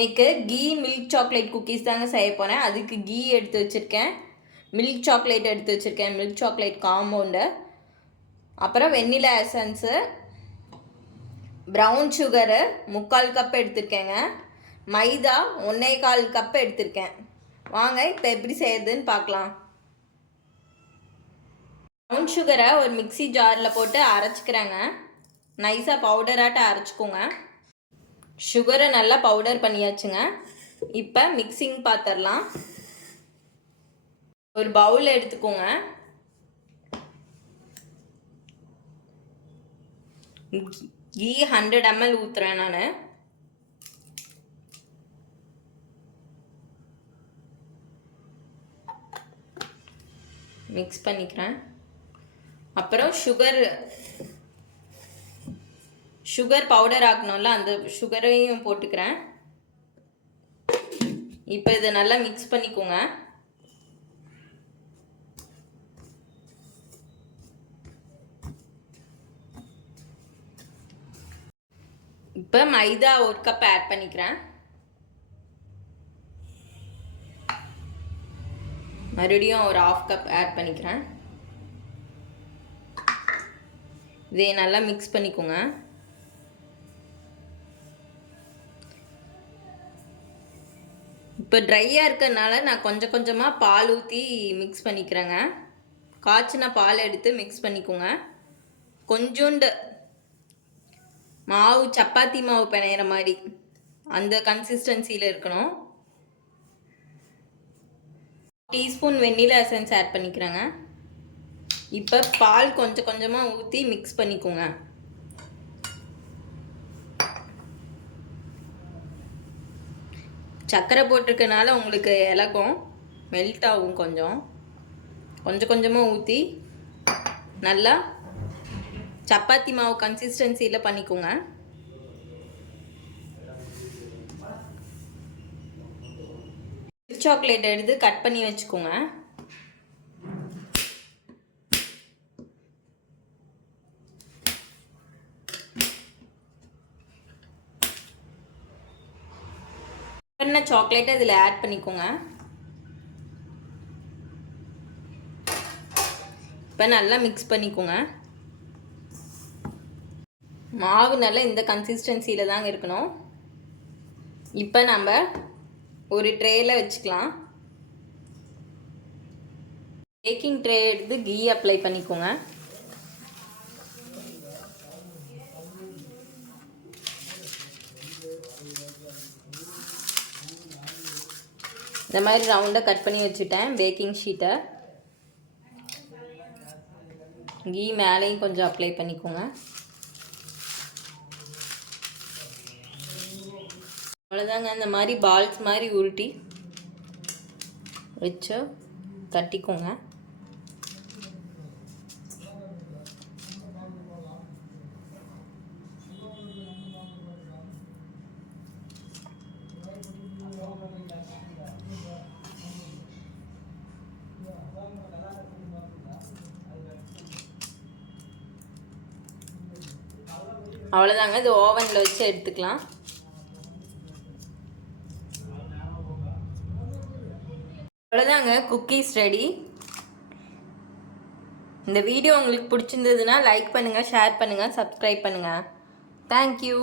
இன்றைக்கி key milk chocolate cookies தாங்க செய்ய போகிறேன். அதுக்கு கீ எடுத்து வச்சுருக்கேன், மில்க் சாக்லேட் எடுத்து வச்சுருக்கேன், மில்க் சாக்லேட் காம்பவுண்டு, அப்புறம் vanilla essence, brown sugar 3/4 cup எடுத்திருக்கேங்க, மைதா 1/4 கப் எடுத்திருக்கேன். வாங்க இப்போ எப்படி செய்யறதுன்னு பார்க்கலாம். ப்ரௌன் சுகரை ஒரு மிக்சி ஜாரில் போட்டு அரைச்சிக்கிறேங்க. நைஸாக பவுடராட்ட அரைச்சிக்கோங்க. சுகரை நல்லா பவுடர் பண்ணியாச்சுங்க. இப்போ மிக்சிங் பார்த்துடலாம். ஒரு பவுல் எடுத்துக்கோங்க. கீ 100 ml ஊற்றுறேன் நான். மிக்ஸ் பண்ணிக்கிறேன். அப்புறம் சுகர் பவுடர் ஆக்கணும்ல, அந்த சுகரையும் போட்டுக்கிறேன். இப்போ இதை நல்லா மிக்ஸ் பண்ணிக்கோங்க. இப்போ மைதா 1 கப் ஆட் பண்ணிக்கிறேன். மறுபடியும் ஒரு 1/2 கப் ஆட் பண்ணிக்கிறேன். இதை நல்லா மிக்ஸ் பண்ணிக்கோங்க. இப்போ ட்ரையாக இருக்கிறதுனால நான் கொஞ்சம் கொஞ்சமாக பால் ஊற்றி மிக்ஸ் பண்ணிக்கிறேங்க. காய்ச்சின பால் எடுத்து மிக்ஸ் பண்ணிக்கோங்க. கொஞ்சோண்டு மாவு, சப்பாத்தி மாவு பிணையிற மாதிரி அந்த கன்சிஸ்டன்சியில் இருக்கணும். டீஸ்பூன் வெண்ணிலா எசன்ஸ் ஆட் பண்ணிக்கிறேங்க. இப்போ பால் கொஞ்சம் கொஞ்சமாக ஊற்றி மிக்ஸ் பண்ணிக்கோங்க. சர்க்கரை போட்டிருக்கனால உங்களுக்கு இலகும் மெல்ட் ஆகும். கொஞ்சம் கொஞ்சமாக ஊற்றி நல்லா சப்பாத்தி மாவு கன்சிஸ்டன்சியில் பண்ணிக்கோங்க. மில்க் சாக்லேட் எடுத்து கட் பண்ணி வச்சுக்கோங்க. பண்ண சாக்லேட்டை இதில் ஆட் பண்ணிக்கோங்க. இப்போ நல்லா மிக்ஸ் பண்ணிக்கோங்க. மாவு நல்லா இந்த கன்சிஸ்டன்சியில் தாங்க இருக்கணும். இப்போ நம்ம ஒரு ட்ரேயில் வச்சுக்கலாம். பேக்கிங் ட்ரே எடுத்து கீ அப்ளை பண்ணிக்கோங்க. இந்த மாதிரி ரவுண்டாக கட் பண்ணி வச்சுட்டேன் பேக்கிங் ஷீட்டை. கீ மேலேயும் கொஞ்சம் அப்ளை பண்ணிக்கோங்க. அவ்வளோதாங்க. இந்த மாதிரி பால்ஸ் மாதிரி உருட்டி வச்சு தட்டிக்கோங்க. அவ்வளோதாங்க. இது ஓவனில் வச்சு எடுத்துக்கலாம். அவ்வளோதாங்க, குக்கீஸ் ரெடி. இந்த வீடியோ உங்களுக்கு பிடிச்சிருந்ததுன்னா லைக் பண்ணுங்கள், ஷேர் பண்ணுங்கள், சப்ஸ்கிரைப் பண்ணுங்கள். தேங்க்யூ.